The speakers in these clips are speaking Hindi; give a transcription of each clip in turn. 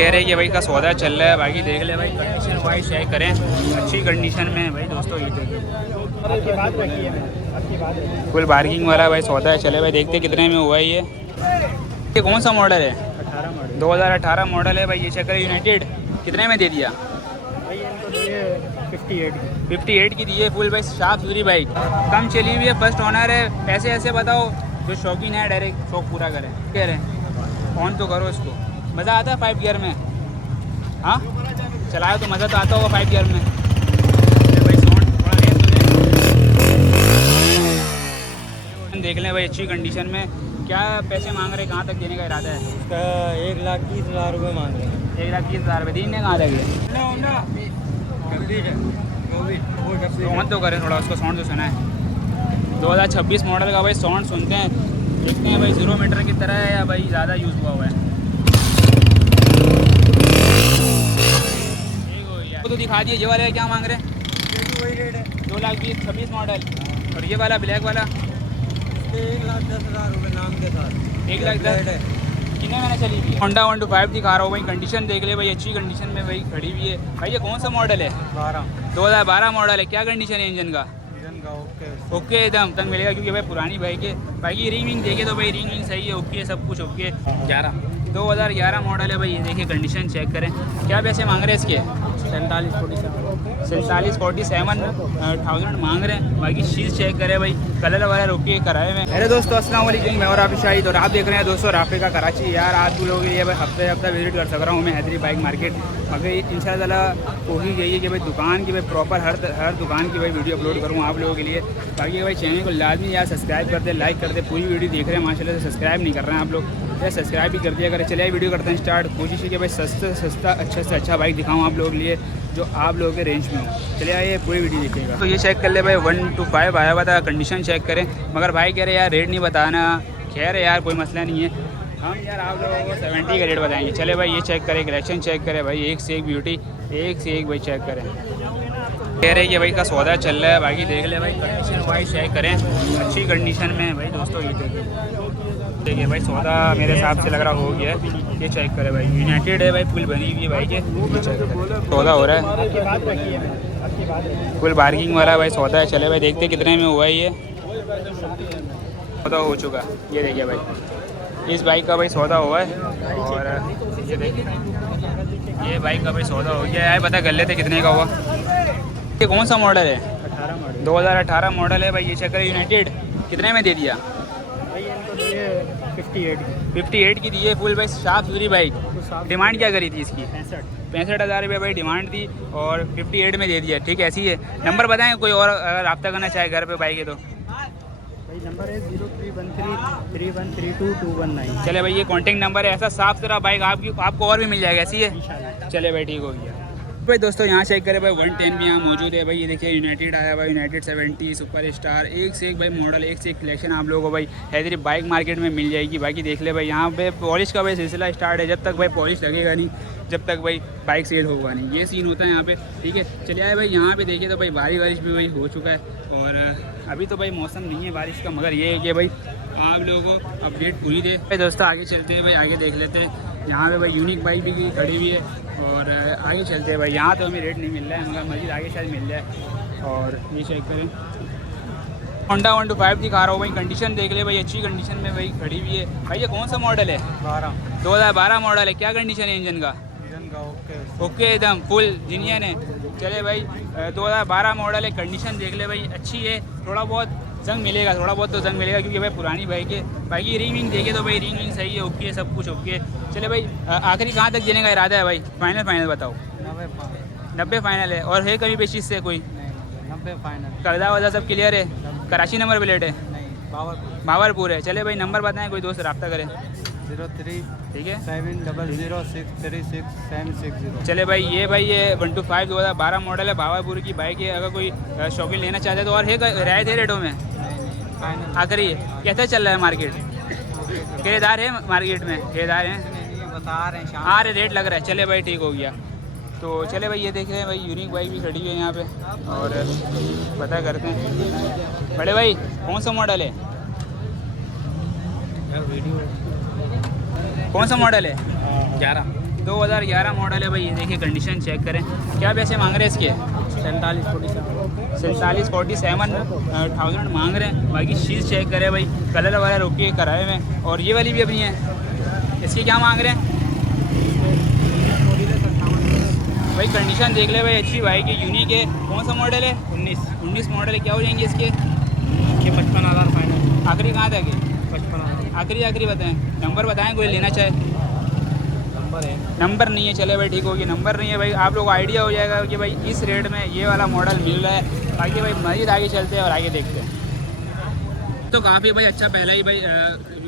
कह रहे कि भाई का सौदा चल रहा है, बाकी देख ले भाई कंडीशन वाइज चेक करें, अच्छी कंडीशन में है भाई दोस्तों। ये आपकी बात रखी है मैंने, आपकी बात रखी है। फुल बार्गिंग वाला भाई सौदा है। चले भाई देखते कितने में हुआ है ये कौन सा मॉडल है? 18 मॉडल 2018 मॉडल है भाई। ये चेक करें यूनाइटेड कितने में दे दिया? भाई इनको दिए 58 58 की दी है। फुल भाई शार्प यूरी बाइक, कम चली हुई है, फर्स्ट ओनर है। पैसे ऐसे बताओ जो शौकीन है डायरेक्ट शौक पूरा करें। कह रहे हैं ऑन तो करो इसको, मज़ा आता है 5 गियर में? हाँ चलाया तो मज़ा तो आता होगा 5 गियर में। भाई साउंड थोड़ा रेस देख लें भाई, अच्छी कंडीशन में। क्या पैसे मांग रहे हैं, कहाँ तक देने का इरादा है? उसका 1,30,000 रुपये मांग रहे हैं। 1,30,000 रुपये दिन ने कहाँ तक ऑन तो करें थोड़ा, उसको साउंड तो सुना है। 2026 मॉडल का भाई साउंड सुनते हैं, देखते हैं भाई 0 मीटर की तरह है या भाई ज़्यादा यूज़ हुआ है। वो तो दिखा दिए। ये वाले क्या मांग रहे हैं? वही रेट है 2,20,26 मॉडल। और ये वाला ब्लैक वाला 1,10,000 रुपये नाम के साथ। 1,10,000 कितने मैंने चली हुई है? होंडा 125 दिखा रहा हूँ भाई। कंडीशन देख ले भाई, अच्छी कंडीशन में भाई खड़ी हुई है। भाई ये कौन सा मॉडल है? 2012 मॉडल है। क्या कंडीशन है इंजन का? ओके एकदम तंग मिलेगा, क्योंकि भाई पुरानी बाइक है। बाइक की रिंग विंग देखे तो भाई रिंग विंग सही है, ओके सब कुछ ओके। 2011 मॉडल है भाई। ये देखिए कंडीशन चेक करें। क्या पैसे मांग रहे हैं इसके? 47,000 मांग रहे हैं। बाकी चीज़ चेक करें भाई, कलर वगैरह ओके कराए हुए। अरे दोस्तों अस्सलाम वालेकुम, मैं और आप शाहिद और आप देख रहे हैं दोस्तों राफे का कराची। यार आज लोग ये भाई हफ्ता विजिट कर सक रहा हूँ मैं हैदरी बाइक मार्केट। मगर इंशाल्लाह कोशिश यही है कि भाई दुकान की भाई प्रॉपर हर दुकान की भाई वीडियो अपलोड करूँ आप लोगों के लिए। बाकी भाई चैनल को लाजमी यार सब्सक्राइब करते, लाइक करते। पूरी वीडियो देख रहे हैं माशाल्लाह से, सब्सक्राइब नहीं कर रहे हैं आप लोग, सब्सक्राइब भी कर दिया करें। चलिए वीडियो करते हैं स्टार्ट। कोशिश है कि भाई सस्ता अच्छा से अच्छा बाइक दिखाऊँ आप लोगों के लिए जो आप लोगों के रेंज में हो। चलिए आइए पूरी वीडियो देखिएगा। तो ये चेक कर ले भाई 125 आया हुआ था। कंडीशन चेक करें, मगर भाई कह रहे यार रेट नहीं बताना। खैर है यार कोई मसला नहीं है, हम यार आप लोगों को 70 का रेट बताएंगे। चले भाई ये चेक करें, कलेक्शन चेक करें भाई, एक से एक ब्यूटी, एक से एक भाई चेक करें। कह रहे कि भाई का सौदा चल रहा है, बाकी देख ले भाई कंडीशन वाइज चेक करें, अच्छी कंडीशन में भाई दोस्तों। ये देखिए भाई सौदा मेरे हिसाब से लग रहा हो गया है। ये चेक करें भाई, यूनाइटेड है भाई, फुल बनी हुई है भाई के। सौदा हो रहा है, आपकी बात रखी है मैंने, आपकी बात रखी है। फुल बार्गिंग वाला भाई सौदा है। चले भाई देखते कितने में हुआ है ये सौदा हो चुका। ये देखिए भाई इस बाइक का भाई सौदा हुआ है। और ये देखिए ये बाइक का भाई सौदा हो गया है। पता कर लेते कितने का हुआ। ये कौन सा मॉडल है? 18 मॉडल 2018 मॉडल है भाई। ये चेक करें यूनाइटेड कितने में दे दिया? भाई इनको दिए 58 की दी है। फुल भाई शार्प यूरी बाइक। डिमांड क्या करी थी इसकी? 65,000 रुपये भाई डिमांड थी और 58 में दे दिया। ठीक है ऐसी है। नंबर बताएं कोई और अगर रब्ता करना चाहे घर पे बाइक है तो? भाई नंबर है 0313313219। चले भाई ये कॉन्टेक्ट नंबर है। ऐसा साफ सुथरा बाइक आपको और भी मिल जाएगा। ऐसी है। चले भाई ठीक हो गया भाई। दोस्तों यहाँ चेक करें भाई 110 भी यहाँ मौजूद है भाई। ये देखिए यूनाइटेड आया भाई, यूनाइटेड 70 सुपर स्टार, एक से एक भाई मॉडल, एक से एक कलेक्शन आप लोगों को भाई हैदरी बाइक मार्केट में मिल जाएगी। बाकी देख ले भाई यहाँ पे पॉलिश का भाई सिलसिला स्टार्ट है। जब तक भाई पॉलिश लगेगा नहीं, जब तक भाई बाइक सेल होगा नहीं, ये सीन होता है यहाँ पे। ठीक है चलिए आए भाई यहाँ पे देखिए तो भाई बारिश भी भाई हो चुका है। और अभी तो भाई मौसम नहीं है बारिश का, मगर ये है कि भाई आप लोगों को अपडेट पूरी दे। भाई दोस्तों आगे चलते हैं भाई, आगे देख लेते हैं। यहाँ पे भाई यूनिक बाइक भी खड़ी हुई है। और आगे चलते हैं भाई, यहाँ तो हमें रेट नहीं मिल रहा है, मगर मजीद आगे शायद मिल जाए। और ये चेक करें होंडा 125 दिखा रहा हूँ भाई। कंडीशन देख ले भाई, अच्छी कंडीशन में भाई खड़ी हुई है। भाई ये कौन सा मॉडल है? 2012 मॉडल है। क्या कंडीशन है इंजन का? ओके एकदम फुल जिनियन है। चले भाई 2012 मॉडल है। कंडीशन देख ले भाई अच्छी है। थोड़ा बहुत जंग मिलेगा, थोड़ा बहुत तो जंग मिलेगा, क्योंकि भाई पुरानी बाइक है। बाइक की रिंग विंग देखे तो भाई रिंग विंग सही है, ओके है सब कुछ ओके। चले भाई आखिरी कहाँ तक देने का इरादा है भाई? फाइनल बताओ। 90 फाइनल है। और है कभी पेशिश से कोई? 90 फाइनल। कर्जा वर्जा सब क्लियर है? कराची नंबर प्लेट है? बावरपुर है। चले भाई नंबर बताएं, कोई दोस्त रब्ता करे। 03 ठीक है 7006366760। चले भाई ये 125 2012 मॉडल है, भावापुर की बाइक है। अगर कोई शौकीन लेना चाहते तो और है रियायत है रेटों में? आखिरी कैसे चल रहा है मार्केट? खरीदार है मार्केट में? खरीदार हैं बता रहे हैं हाँ रेट लग रहा है। चले भाई ठीक हो गया। तो चले भाई ये देख रहे हैं भाई यूनिक बाइक भी खड़ी है यहाँ पे। और पता करते हैं बड़े भाई कौन सा मॉडल है? कौन सा मॉडल है? 11 2011 मॉडल है भाई। ये देखिए कंडीशन चेक करें। क्या पैसे मांग रहे हैं इसके? 47,000 मांग रहे हैं। बाकी शीश चेक करें भाई, कलर वगैरह रोके कराए हुए हैं। और ये वाली भी अपनी है, इसकी क्या मांग रहे हैं भाई? कंडीशन देख ले भाई, अच्छी बाइक है, यूनिक है। कौन सा मॉडल है? 19 मॉडल है। क्या हो जाएंगे इसके? 55,000 फाइनल। आखिरी कहाँ तक है? 55,000 आखिरी बताएं, नंबर बताएं कोई लेना चाहे। नंबर है। नंबर नहीं है, चले भाई ठीक होगी। नंबर नहीं है भाई, आप लोग को आइडिया हो जाएगा कि भाई इस रेट में ये वाला मॉडल मिल रहा है। बाकी भाई मजीद आगे चलते हैं और आगे देखते हैं। तो काफ़ी भाई अच्छा पहला ही भाई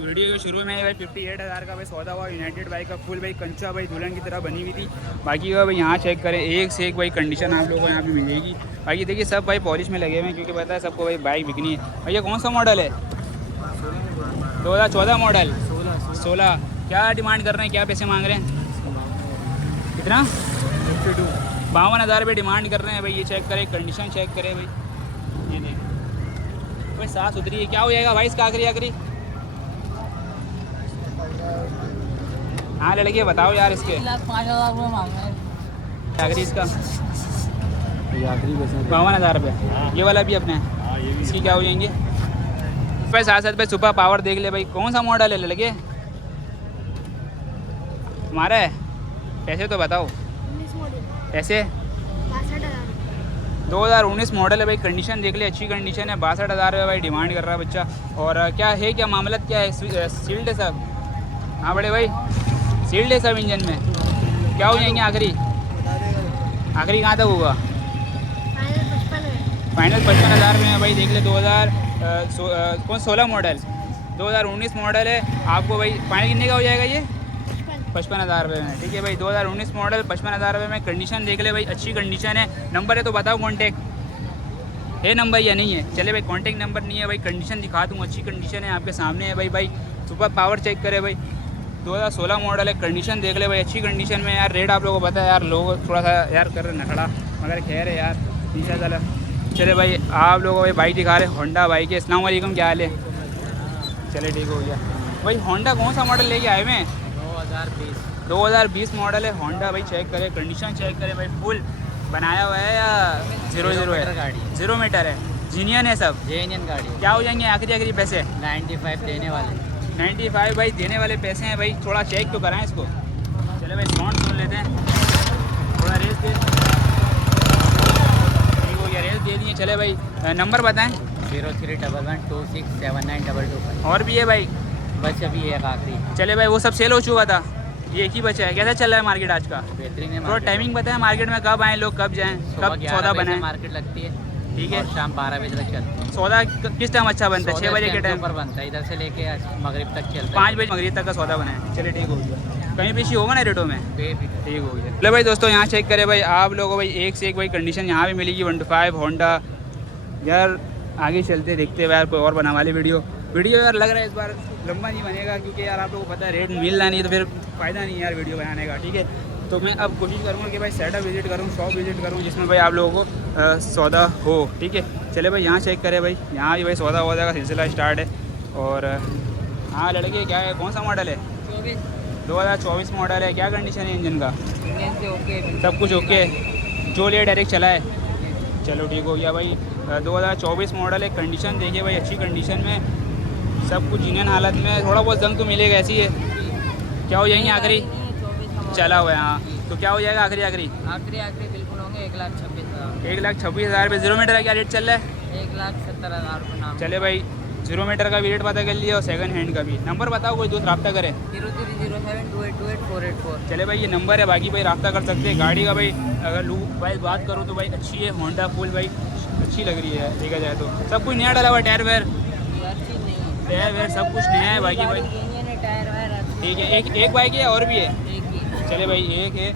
वीडियो के शुरू में भाई 58,000 का भाई सौदा हुआ। यूनाइटेड बाइक का फुल भाई कंचा भाई दुल्हन की तरह बनी हुई थी। बाकी का भाई यहाँ चेक करें, एक से एक भाई कंडीशन आप लोगों को यहाँ पे मिलेगी। बाकी देखिए सब भाई पॉलिश में लगे हुए हैं, क्योंकि पता है सबको भाई बाइक बिकनी है। भैया कौन सा मॉडल है? 2014 मॉडल। 16। क्या डिमांड कर रहे हैं, क्या पैसे मांग रहे हैं? कितना? 52,000 रुपये डिमांड कर रहे हैं भाई। ये चेक करें, कंडीशन चेक करें भाई। ये देखिए भाई साफ़ सुथरी है। क्या हो जाएगा भाई इसका आखिरी? हाँ लड़के बताओ यार इसके। 5,000 रुपये मांग रहे हैं। आखिरी इसका आखिरी पैसे 52,000 रुपये। ये वाला भी अपने है, इसकी क्या हो जाएंगे भाई? साथ साथ भाई सुपर पावर देख ले भाई। कौन सा मॉडल है लड़के हमारा है? पैसे तो बताओ। 19 मॉडल पैसे 62,000। 2019 मॉडल है भाई। कंडीशन देख ले, अच्छी कंडीशन है। 62,000 रुपये भाई डिमांड कर रहा है बच्चा। और क्या है, क्या मामला क्या है? सील्ड है सब? हाँ बड़े भाई सील्ड है सब इंजन में। क्या हो जाएंगे आखिरी कहाँ तक होगा? फाइनल 55,000 में है भाई। देख ले 16 मॉडल 2019 मॉडल है। आपको भाई फाइनल कितने का हो जाएगा ये? 55,000 रुपये में। ठीक है भाई 2019 मॉडल 55,000 रुपये में। कंडीशन देख ले भाई, अच्छी कंडीशन है। नंबर है तो बताओ, कॉन्टैक्ट है नंबर या नहीं है? चले भाई कॉन्टैक्ट नंबर नहीं है भाई, कंडीशन दिखा दूँ। अच्छी कंडीशन है, आपके सामने है भाई। सुपर पावर चेक करे भाई, 2016 मॉडल है। कंडीशन देख ले भाई, अच्छी कंडीशन में यार। रेट आप लोगों को पता है यार, लोग थोड़ा सा यार कर रहे नखड़ा, मगर खैर है यार पीछा चला। चले भाई आप लोगों को भाई बाइक दिखा रहे, होंडा बाइक है। अस्सलाम वालेकुम, क्या हाल है? चले ठीक हो गया भाई। होंडा कौन सा मॉडल लेके आए हुए हैं? 2020 मॉडल है होंडा भाई। चेक करें, कंडीशन चेक करें भाई। फुल बनाया हुआ है या 0 है? गाड़ी 0 मीटर है, जीनियन है सब। जेन्युइन गाड़ी। क्या हो जाएंगे आखिरी पैसे? 95 देने वाले। 95 भाई देने वाले पैसे हैं भाई। थोड़ा चेक तो कराएं इसको। चले भाई साउंड सुन लेते हैं, थोड़ा रेस दे। ठीक हो गया, रेस दे दिए। चले भाई नंबर बताएं। 0311267922। और भी है भाई? बस अभी एक आखिरी। चले भाई वो सब सेल हो चुका था, ये एक ही बचा है। कैसा चल रहा है मार्केट आज का? बेहतरीन है। थोड़ा टाइमिंग बताएं मार्केट में, कब आए लोग, कब जाएं, कब सौदा बनाएं? मार्केट लगती है, ठीक है। और शाम 12 बजे तक चलती है। सौदा किस टाइम अच्छा बनता है? 6 बजे के टाइम पर बनता है, इधर से लेके मगरिब तक चलता है। 5 बजे मगरिब तक का सौदा बनाए। चले ठीक हो गया। कहीं पेशी होगा ना रेटों में? बेफिक्र। ठीक हो गया। चलो भाई दोस्तों यहाँ चेक करें भाई, आप लोगों को भाई एक से एक भाई कंडीशन यहाँ भी मिलेगी। 125 होंडा यार। आगे चलते देखते हुए यार कोई और बना वाली वीडियो यार। लग रहा है इस बार लंबा नहीं बनेगा, क्योंकि यार आप लोगों को पता है रेट मिल रहा नहीं है, तो फिर फ़ायदा नहीं है यार वीडियो बनाने का। ठीक है, तो मैं अब कोशिश करूँगा कि भाई सेटअप विजिट करूँ, शॉप विजिट करूँ, जिसमें भाई आप लोगों को सौदा हो। ठीक है, चले भाई यहाँ चेक करें भाई, यहाँ भी भाई सौदा वौदा का सिलसिला स्टार्ट है। और हाँ लड़के क्या है, कौन सा मॉडल है? 2024 मॉडल है। क्या कंडीशन है इंजन का? इंजन से ओके, सब कुछ ओके है, जो लिया डायरेक्ट चला है। चलो ठीक हो गया भाई। 2024 मॉडल है। कंडीशन देखिए भाई, अच्छी कंडीशन में, सब कुछ इंजन हालत में। थोड़ा बहुत जंग तो मिलेगा, ऐसी है। क्या हो जाएंगे आखिरी? चला हुआ है हाँ, तो क्या हो जाएगा आखिरी बिल्कुल होंगे 1,26,000। 1,26,000 रुपये। 0 मीटर का क्या रेट चल रहा है? 1,70,000 रुपये नाम। चले भाई 0 मीटर का भी रेट पता कर लिया, और सेकंड हैंड का भी। नंबर बताओ, कोई दोस्त रब्ता करे। 03072828 चले भाई ये नंबर है, बाकी भाई रब्ता कर सकते हैं। गाड़ी का भाई अगर लू भाई बात करूँ तो भाई अच्छी है, होंडा फुल भाई अच्छी लग रही है देखा जाए तो। सब कुछ नया डाला हुआ, टायर वेयर सब कुछ नया है। बाकी भाई ठीक है, एक बाइक है और भी है? चले भाई एक है।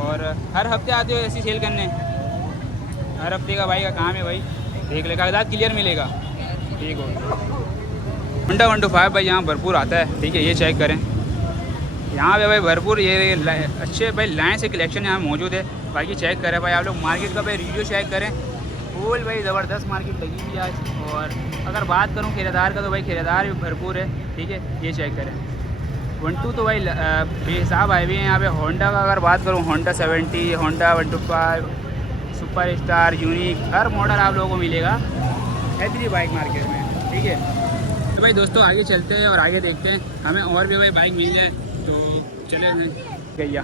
और हर हफ्ते आते हो ऐसी सेल करने? हर हफ्ते का भाई का काम है भाई। देख ले, कागजात क्लियर मिलेगा। ठीक हो, होंडा 125 भाई यहाँ भरपूर आता है। ठीक है, ये चेक करें, यहाँ पे भाई भरपूर ये अच्छे भाई लाइन से कलेक्शन यहाँ मौजूद है। बाकी चेक करें भाई आप लोग मार्केट का भाई रिव्यू चेक करें। फुल भाई ज़बरदस्त मार्केट लगी हुई आज। और अगर बात करूँ खरीदार का, तो भाई खरीदार भी भरपूर है। ठीक है, ये चेक करें। 12 तो भाई बेहिसाब आए हुए हैं यहाँ पे। होंडा का अगर बात करूँ, Honda 70, Honda 125, super star, unique, हर मॉडल आप लोगों को मिलेगा हैदरी बाइक मार्केट में, ठीक है। तो भाई दोस्तों आगे चलते हैं और आगे देखते हैं हमें और भी भाई बाइक मिल जाए तो चले भैया।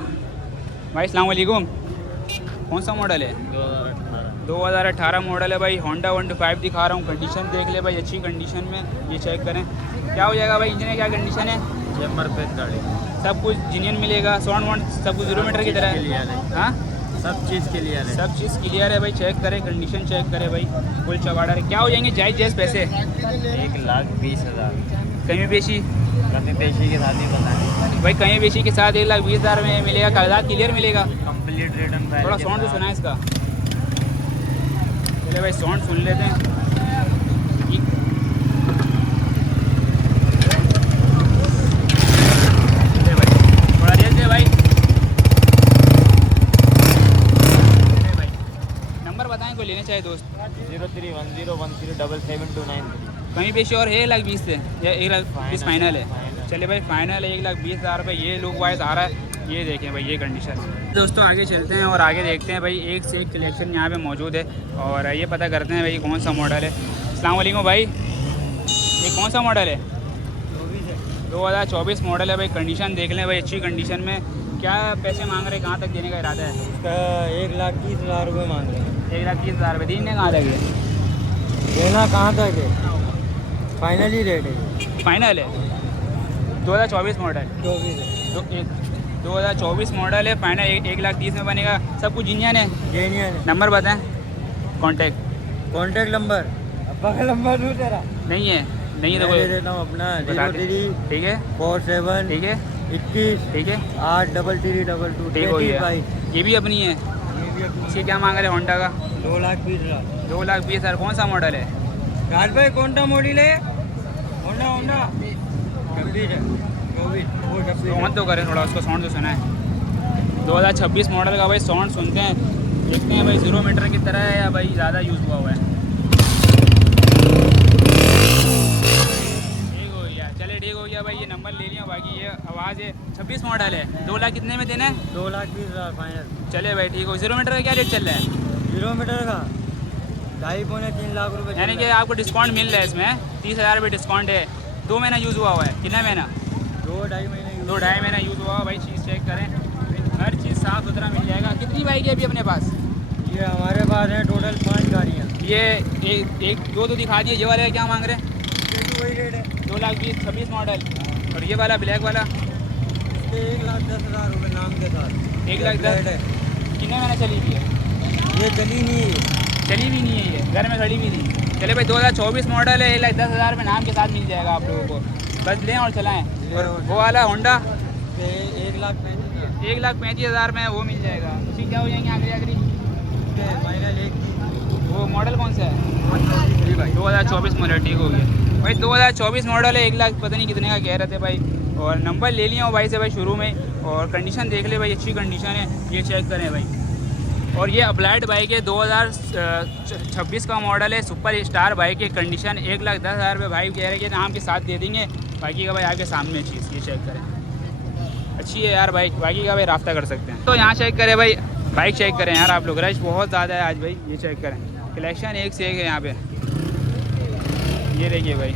भाई अस्सलाम वालेकुम, कौन सा मॉडल है? 2018 मॉडल है भाई। होंडा 125 दिखा रहा हूँ, कंडीशन देख ले भाई, अच्छी कंडीशन में, ये चेक करें। क्या हो जाएगा भाई, इंजन क्या कंडीशन है? चैम्बर पे गाड़ी, सब कुछ जीनियन मिलेगा, साउंड वाउंड सब कुछ 0 मीटर की तरह है। हाँ, सब चीज़ के लिए सब चीज़ क्लियर है भाई। चेक करें, कंडीशन चेक करें भाई, फुल चौबाड़ा है। क्या हो जाएंगे जायज़ जायज़ पैसे? 1,20,000 कमी पेशी कमी पेशी के साथ ही बताएं भाई, कहीं बेची के साथ 1,20,000 में मिलेगा, कागजात क्लियर मिलेगा। Complete return. थोड़ा साउंड तो सुना है इसका, चले भाई साउंड सुन लेते हैं। थोड़ा रेस दे भाई। भाई नंबर बताएं, कोई लेना चाहे दोस्त। 0310137729। कहीं बेची और है 1,20,000 से या 1,20,000 फाइनल है? चले भाई फाइनल है 1,20,000 रुपये। ये लुक वाइज आ रहा है, ये देखें भाई, ये कंडीशन। दोस्तों आगे चलते हैं और आगे देखते हैं भाई, एक से एक कलेक्शन यहाँ पे मौजूद है और ये पता करते हैं भाई कौन सा मॉडल है। अस्सलाम वालेकुम भाई, ये कौन सा मॉडल है? 2024 मॉडल है भाई। कंडीशन देख लें भाई, अच्छी कंडीशन में। क्या पैसे मांग रहे, कहाँ तक देने का इरादा है? इसका 1,30,000 रुपये मांग रहे हैं। 1,30,000 रुपये देने कहाँ तक है? देना कहाँ तक है? फाइनल ही रेट है। फाइनल है 2024 मॉडल। 2024 मॉडल है, फाइनल 1,30,000 में बनेगा। सब कुछ इंजन है, जेन्युइन है। नंबर बताएं, कॉन्टैक्ट नंबर बगल नंबर दूँ तेरा? नहीं है, नहीं है तो मैं कोई दे देता हूँ अपना। बता दे। 03 ठीक है, 47 ठीक है, 21 ठीक है, 83322। ठीक हो गया। ये भी अपनी है। इसके क्या मांग रहे हैं होंडा का? 2,20,000। 2,20,000। कौन सा मॉडल है? राज भाई कौन सा मॉडल है? होंडा 26 है। 24 तो मत तो करें, थोड़ा उसको साउंड तो सुना है। 2026 मॉडल का भाई साउंड सुनते हैं, देखते हैं भाई 0 मीटर की तरह है या भाई ज़्यादा यूज़ हुआ हुआ है। ठीक हो गया, चले ठीक हो गया भाई, ये नंबर ले लिया। बाकी ये आवाज़ है, 26 मॉडल है। 2 लाख कितने में देना है? 2,20,000 फाइनल। चले भाई ठीक हो। 0 मीटर का क्या रेट चल रहा है? 0 मीटर का 2.5-3 लाख रुपए। यानी कि आपको डिस्काउंट मिल रहा है इसमें, 30,000 रुपये डिस्काउंट है। 2 महीना यूज़ हुआ हुआ है। कितना महीना? 2-2.5 महीने। 2-2.5 महीना यूज़ हुआ भाई। चीज़ चेक करें, हर चीज़ साफ़ सुथरा मिल जाएगा। कितनी बाइक है अभी अपने पास? ये हमारे पास है टोटल 5 गाड़ियाँ। ये एक दो तो दिखा दिए। ये वाले क्या मांग रहे हैं? वही रेट है। 2,20,26 मॉडल। और ये वाला ब्लैक वाला? 1,10,000 रुपये नाम के साथ। 1,10,000 है। कितने महीना चली हुई है? ये चली नहीं है। चली भी नहीं है, ये घर में खड़ी भी थी। चले भाई 2024 मॉडल है, 1,10,000 रुपये नाम के साथ मिल जाएगा आप लोगों को। बस लें और चलाएँ। और वो वाला होंडा 1,35,000। 1,35,000 में वो मिल जाएगा। उसी क्या हो जाएंगे आखिरी? फाइनल एक वो मॉडल कौन सा है? 2024 मॉडल। ठीक हो गया भाई, 2024 मॉडल है। 1 लाख पता नहीं कितने का कह रहे थे भाई। और नंबर ले लिया हूँ भाई से भाई शुरू में। और कंडीशन देख ले भाई, अच्छी कंडीशन है, ये चेक करें भाई। और ये अपलाइड बाइक है, 2026 का मॉडल है, सुपर स्टार बाइक है। कंडीशन 1,10,000 रुपये भाई कह रहे हैं, नाम के साथ दे देंगे। बाकी का भाई आपके सामने चीज़, ये चेक करें, अच्छी है यार बाइक। बाकी का भाई रास्ता कर सकते हैं। तो यहाँ चेक करें भाई, बाइक चेक करें यार आप लोग। रश बहुत ज़्यादा है आज भाई, ये चेक करें। कलेक्शन एक से एक है यहाँ पे, ये देखिए भाई।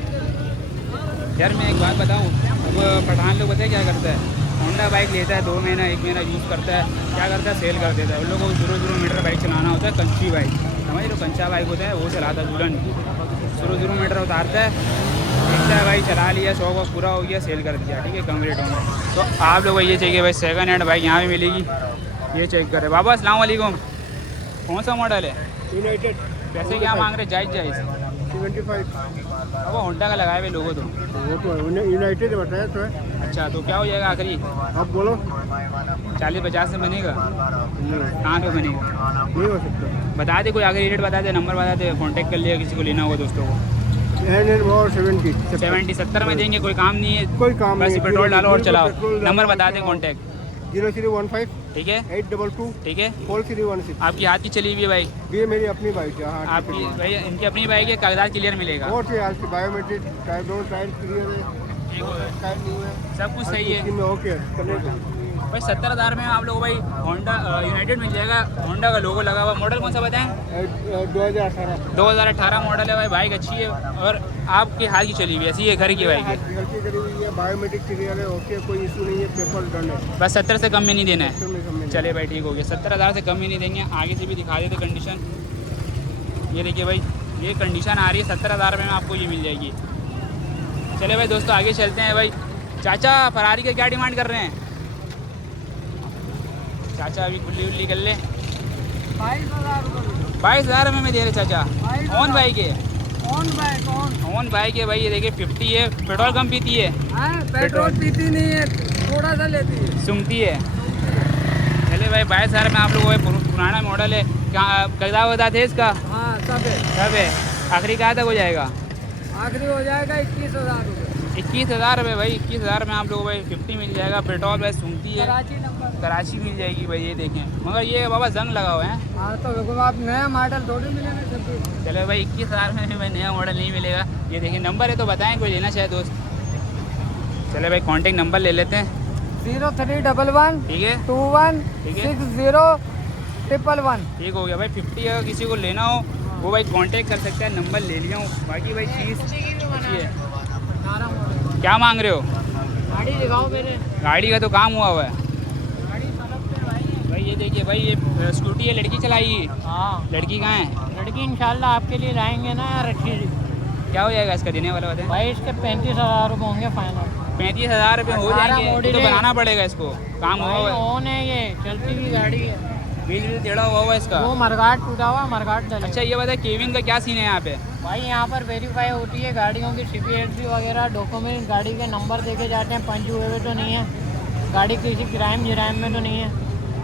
यार मैं एक बात बताऊँ, अब पठान लोग पता है क्या करता है? होंडा बाइक लेता है, 2 महीना 1 महीना यूज़ करता है, क्या करता है? सेल कर देता है। उन लोगों को 0 मीटर बाइक चलाना होता है, कंची बाइक समझ लो, कंचा बाइक होता है, वो चलाता है दुल्हन। 0 मीटर उतारता है, देखता है भाई, चला लिया, शौक वौक पूरा हो गया, सेल कर दिया, ठीक है, कम रेटों में। तो आप लोगों को ये चाहिए भाई, सेकंड हैंड बाइक यहाँ भी मिलेगी, ये चेक करें। बाबा अस्सलाम वालेकुम, कौन सा मॉडल है? यूनाइटेड। पैसे क्या मांग रहे? जायज़ 75। अब वो होंडा का लगाए हुए लोगों तो। वो तो यूनाइटेड बताया तो है। अच्छा, तो क्या हो जाएगा आखिरी? अब बोलो। 40-50 में बनेगा? नहीं कहाँ पे बनेगा? हो सकता। बता दे, कोई आखिरी रेट बता दे, नंबर बता दे, कॉन्टैक्ट कर लिया किसी को लेना होगा दोस्तों को। 70 में देंगे, कोई काम नहीं है, कोई काम बस नहीं, पेट्रोल डालो और बिल्कुल चलाओ। पेट्रोल डालो नंबर और बता दें, चलाओ। कॉन्टैक्ट। 0315 ठीक है, 822 ठीक है। 4316। आपकी हाथ की चली हुई है बाइक? ये मेरी अपनी बाइक है। हाँ, आपकी भाई, इनकी अपनी बाइक है, कागजात क्लियर मिलेगा? और आज की बायोमेट्रिक टायर, दोनों टायर क्लियर है। एक हो गया। टायर न्यू है, सब कुछ सही है में ओके करने को। भाई। 70,000 में आप लोगों को भाई होंडा यूनाइटेड मिल जाएगा। होंडा का लोगो लगा हुआ। मॉडल कौन सा बताएं? 2018 2018 मॉडल है भाई। बाइक अच्छी है और आपके हाथ की चली हुई है, ऐसी है घर की बाइक है। गलती करी हुई है, बायोमेट्रिक क्लियर है, ओके, कोई इशू नहीं है, पेपर डन है। बस 70 से कम में नहीं देना है। इसमें कम नहीं। चले भाई ठीक हो गया। 70,000 से कम ही नहीं देंगे। आगे से भी दिखा देते कंडीशन। ये देखिए भाई, ये कंडीशन आ रही है 70,000 में आपको ये मिल जाएगी। चले भाई दोस्तों आगे चलते हैं भाई। चाचा फरारी का क्या डिमांड कर रहे हैं? चाचा अभी खुली उल्ली कर ले। 22,000 में दे रहे चाचा। ऑन बाइक है, ऑन बाइक है भाई। ये देखिए 50 है। पेट्रोल कम पीती है? पेट्रोल पीती नहीं है, थोड़ा सा लेती है। सूंघती है। चले भाई 22,000 में आप लोगों को पुराना मॉडल है। कदा वदा थे इसका? हाँ सब है। सब है। आखिरी कहाँ तक हो जाएगा? आखिरी हो जाएगा 21,000 रुपये। 21,000 रुपये भाई। 21,000 में आप लोगों को भाई 50 मिल जाएगा। पेट्रोल भाई सूंघती है। कराची नंबर। कराची मिल जाएगी भाई। ये देखें, मगर ये बाबा जंग लगा हुआ है। हाँ तो देखो आप नया मॉडल थोड़ी मिलेगा सब। चलो भाई 21,000 में भाई नया मॉडल नहीं मिलेगा। ये देखिए नंबर है तो बताएं कोई लेना चाहे दोस्त। चले भाई कांटेक्ट नंबर ले लेते हैं। 0311 ठीक है 21 ठीक है 60 ठीक हो गया भाई। 50 अगर किसी को लेना हो वो भाई कांटेक्ट कर सकता है। नंबर ले लिया हूँ। बाकी भाई चीज़ अच्छी है। क्या मांग रहे हो? गाड़ी दिखाओ मेरे। गाड़ी का तो काम हुआ हुआ है गाड़ी सड़क पे भाई। भाई। ये देखिए भाई, ये स्कूटी है, लड़की चलाएगी। हाँ लड़की कहाँ है? लड़की इंशाल्लाह आपके लिए लाएंगे ना यार अच्छी। क्या हो जाएगा इसका देने वाला बताएं? भाई इसके 35,000 रुपये होंगे फाइनल। 35,000 रुपये हो 18 जाएंगे। मॉडल तो है। बनाना पड़ेगा इसको, काम हुआ हुआ है। ऑन है, ये चलती हुई गाड़ी है। व्हील व्हील टेढ़ा हुआ हुआ है इसका। वो मरघाट टूटा हुआ, मरघाट डले। अच्छा ये बताए केविन का क्या सीन है यहाँ पे? भाई यहाँ पर वेरीफाई होती है गाड़ियों की CPSC वगैरह डॉक्यूमेंट, गाड़ी के नंबर देके जाते हैं, पंच हुए हुए तो नहीं है, गाड़ी किसी क्राइम में तो नहीं है।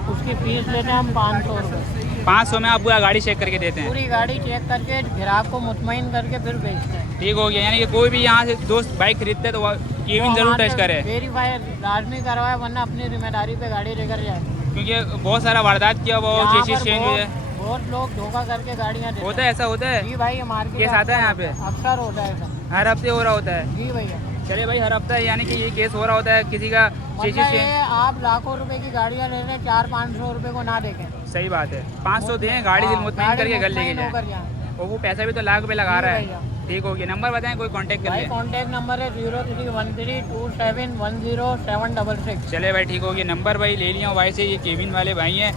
उसकी फीस लेते हैं हम 500 रुपये। 500 में आप पूरा गाड़ी चेक करके देते हैं? पूरी गाड़ी चेक करके ग्राहक को मुतमईन करके फिर बेचते हैं। ठीक हो गया। यानी कि कोई भी यहाँ से दोस्त बाइक खरीदते हैं तो वो केविन जरूर टेस्ट करे, वेरीफाई लाजमी करवाए, वरना अपनी जिम्मेदारी पे गाड़ी लेकर जाए। क्योंकि बहुत सारा वारदात किया हुआ यहाँ चेसिस पर चेंज हो जाए। बहुत लोग धोखा करके गाड़ियाँ देते होता है, ऐसा होता है? जी भाई, मार्केट केस आता है यहाँ पे? अक्सर होता है ऐसा। हर हफ्ते हो रहा होता है? जी भैया। चलिए भाई हर हफ्ता यानी कि ये केस हो रहा होता है किसी का चेसिस मतलब ये चेंज। आप लाखों रुपए की गाड़ियाँ ले रहे हैं, 400-500 रुपए को ना देखें। सही बात है। 500 दें, गाड़ी दिल मुतमईन गाड़ी करके घर लेके मुतमईन होकर जाए। जाएं। और वो पैसा भी तो लाख रुपये लगा रहा जी है। भैया। ठीक हो गया। नंबर बताएं, कोई कांटेक्ट कर भाई ले। कॉन्टैक्ट नंबर है 031327100766। चले भाई ठीक हो गया। नंबर भाई ले लिया हूँ भाई से। ये केविन वाले भाई हैं।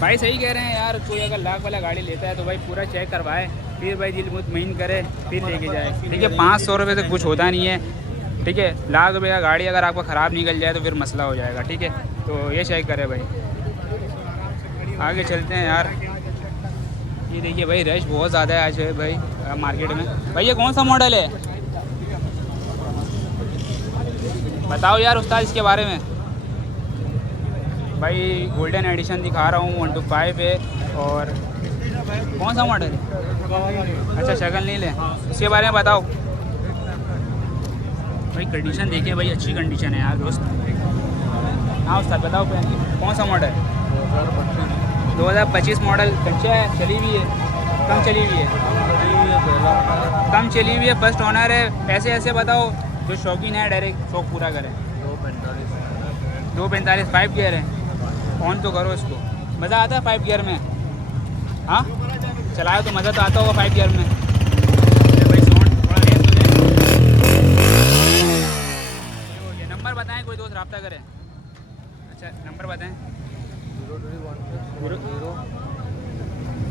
भाई सही कह रहे हैं यार, कोई अगर लाख वाला गाड़ी लेता है तो भाई पूरा चेक करवाए, फिर भाई दिल मुतमईन करे, फिर लेके जाए। ठीक है 500 रुपये से कुछ होता नहीं है। ठीक है, लाख रुपये का गाड़ी अगर आपका ख़राब निकल जाए तो फिर मसला हो जाएगा। ठीक है, तो ये चेक करे भाई। आगे चलते हैं यार। ये देखिए भाई रश बहुत ज़्यादा है आज है भाई मार्केट में। भाई ये कौन सा मॉडल है बताओ यार उस्ताद इसके बारे में। भाई गोल्डन एडिशन दिखा रहा हूँ, 125 है। और कौन सा मॉडल है? अच्छा शक्ल नहीं ले, इसके बारे में बताओ भाई। कंडीशन देखिए भाई, अच्छी कंडीशन है यार दोस्त। हाँ उस्ताद बताओ कौन सा मॉडल? 2025 मॉडल। कच्चा है, चली हुई है, कम चली हुई है? कम चली हुई है, फर्स्ट ओनर है। पैसे ऐसे बताओ जो शौकीन है डायरेक्ट शौक पूरा करें। 245 5 गियर है। ऑन तो करो इसको। मज़ा आता है 5 गियर में? हाँ चलाया तो मज़ा तो आता होगा 5 गियर में। भाई साउंड थोड़ा रेस हो जाए। नंबर बताएं, कोई दोस्त रब्ता करे। अच्छा नंबर बताएं।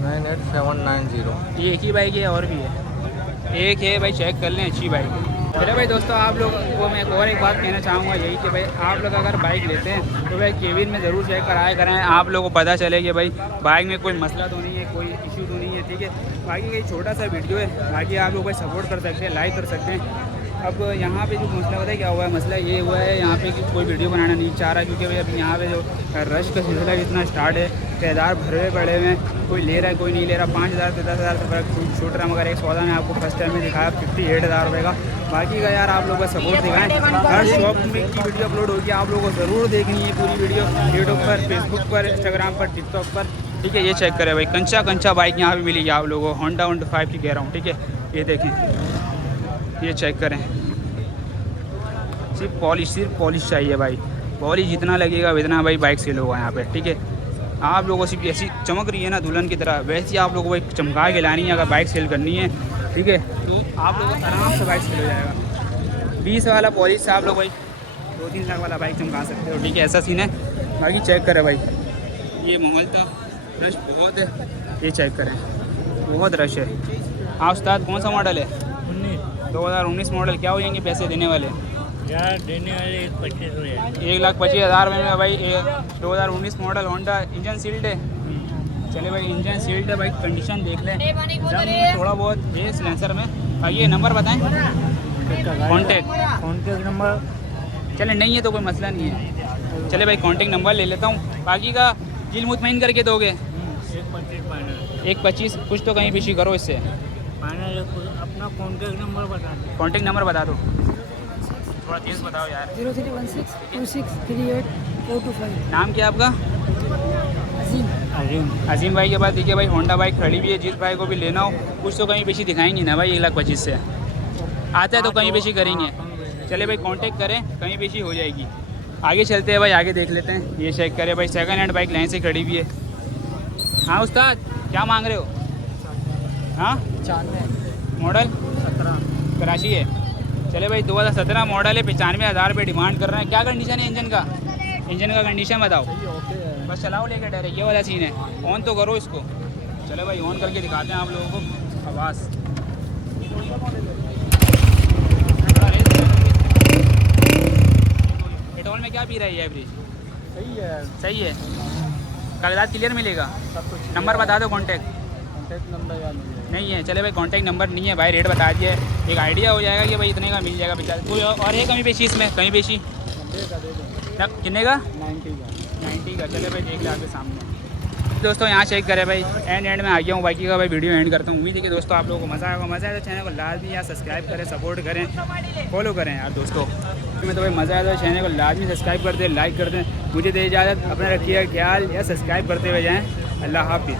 98790। ये एक ही बाइक है और भी है? एक है भाई, चेक कर लें, अच्छी बाइक है। चलो भाई दोस्तों, आप लोग को मैं और एक बात कहना चाहूँगा यही कि भाई आप लोग अगर बाइक लेते हैं तो भाई केविन में ज़रूर चेक कराया करें। आप लोगों को पता चले कि भाई बाइक में कोई मसला तो नहीं है, कोई इशू तो नहीं है। ठीक है, बाकी ये छोटा सा वीडियो है, बाकी आप लोग भाई सपोर्ट कर सकते हैं, लाइक कर सकते हैं। अब यहाँ पे जो मसला होता है क्या हुआ है, मसला ये हुआ है यहाँ पे कि कोई वीडियो बनाना नहीं चाह रहा, क्योंकि भाई अभी यहाँ पे जो रश का सिलसिला जितना स्टार्ट है, तादाद भरे पड़े हुए हैं, कोई ले रहा है कोई नहीं ले रहा। 5,000 से 10,000 से फर्क छूट रहा है। मगर एक सौदा में आपको फर्स्ट टाइम में दिखाया 58,000 रुपये का। बाकी का यार आप लोग का सपोर्ट दिखाएं। हर शॉप में की वीडियो अपलोड होगी, आप लोगों को ज़रूर देखनी है पूरी वीडियो, यूट्यूब पर, फेसबुक पर, इंस्टाग्राम पर, टिकटॉक पर। ठीक है, ये चेक करें भाई, कंचा बाइक यहाँ पर मिलेगी आप लोगों को। होंडा 125 की कह रहा हूँ। ठीक है, ये देखें, ये चेक करें। सिर्फ पॉलिश चाहिए भाई। पॉलिश जितना लगेगा उतना भाई बाइक सेल होगा यहाँ पे, ठीक है। आप लोगों से ऐसी चमक रही है ना दुल्हन की तरह, वैसे ही आप लोगों को भाई चमका के लानी है। अगर बाइक सेल करनी है, ठीक है, तो आप लोगों को आराम से बाइक सेल हो जाएगा। 20 वाला पॉलिश से आप लोग भाई 2-3 लाख वाला बाइक चमका सकते हो, ठीक है। ऐसा सीन है। बाकी चेक करें भाई, ये माहौल था, रश बहुत है, ये चेक करें, बहुत रश है। हाँ उस्ताद, कौन सा मॉडल है? 2019 मॉडल। क्या हो जाएंगे पैसे देने वाले? यार देने वाले 1,25,000 हो जाए। 1,25,000 में भाई 2019 मॉडल होंडा। इंजन सील्ड है। चले भाई, इंजन सील्ड है भाई, कंडीशन देख लें, जब थोड़ा बहुत ये सिलेंसर में। ये नंबर बताएं, कॉन्टेक्ट नंबर। चले नहीं है तो कोई मसला नहीं है। चले भाई कॉन्टेक्ट नंबर ले लेता हूँ, बाकी का दिल मुतमईन करके दोगे? 1,25,000 कुछ तो कहीं पीछे करो इससे। अपना कॉन्टेक्ट नंबर बता दो। कॉन्टेक्ट नंबर बता दो, थोड़ा तेज़ बताओ यार। 03162638 नाम क्या है आपका? अजीम। अजीम भाई के पास देखिए भाई होंडा बाइक खड़ी भी है। जिस भाई को भी लेना हो कुछ तो कहीं पीछे दिखाएंगे ना भाई। 1,25,000 से आता है तो कहीं पीछे करेंगे। चले भाई कांटेक्ट करें, कहीं पीछी हो जाएगी। आगे चलते हैं भाई, आगे देख लेते हैं। ये चेक करें भाई, सेकंड हैंड बाइक लाइन से खड़ी हुई है। हाँ उस्ताद, क्या मांग रहे हो? हाँ 95 मॉडल 17 कराची है। चले भाई 2017 मॉडल है, 95,000 रुपये डिमांड कर रहे हैं। क्या कंडीशन है इंजन का? इंजन का कंडीशन बताओ। बस चलाओ लेकर डायरेक्ट, ये वाला सीन है। ऑन तो करो इसको। चलो भाई ऑन करके दिखाते हैं आप लोगों को आवाज़। पेट्रोल में क्या पी रहा है ये एवरेज? सही है, सही है। कागजात क्लियर मिलेगा? सब कुछ। नंबर बता दो कॉन्टैक्ट। कॉन्टैक्ट नंबर याद नहीं है। चले भाई कॉन्टैक्ट नंबर नहीं है भाई, रेट बता दिया है, एक आइडिया हो जाएगा कि भाई इतने का मिल जाएगा बेचारा। कोई और है कमी पेशी इसमें? कहीं पेशी कितने का? 90 का। चले भाई देख ले आपके सामने। दोस्तों यहाँ चेक करें भाई, एंड में आ गया हूँ बाइकी का भाई, वीडियो एंड करता हूँ। उम्मीद है कि दोस्तों आप लोगों को मज़ा आएगा। मज़ा आया तो चैनल को लाजमी या सब्सक्राइब करें, सपोर्ट करें, फॉलो करें यार दोस्तों। में तो भाई मज़ा आया तो चैनल को लाजमी सब्सक्राइब कर दें, लाइक कर दें। मुझे दे इजाज़त, अपना रखिएगा ख्याल, या सब्सक्राइब करते हुए जाएँ। अल्लाह हाफिज़।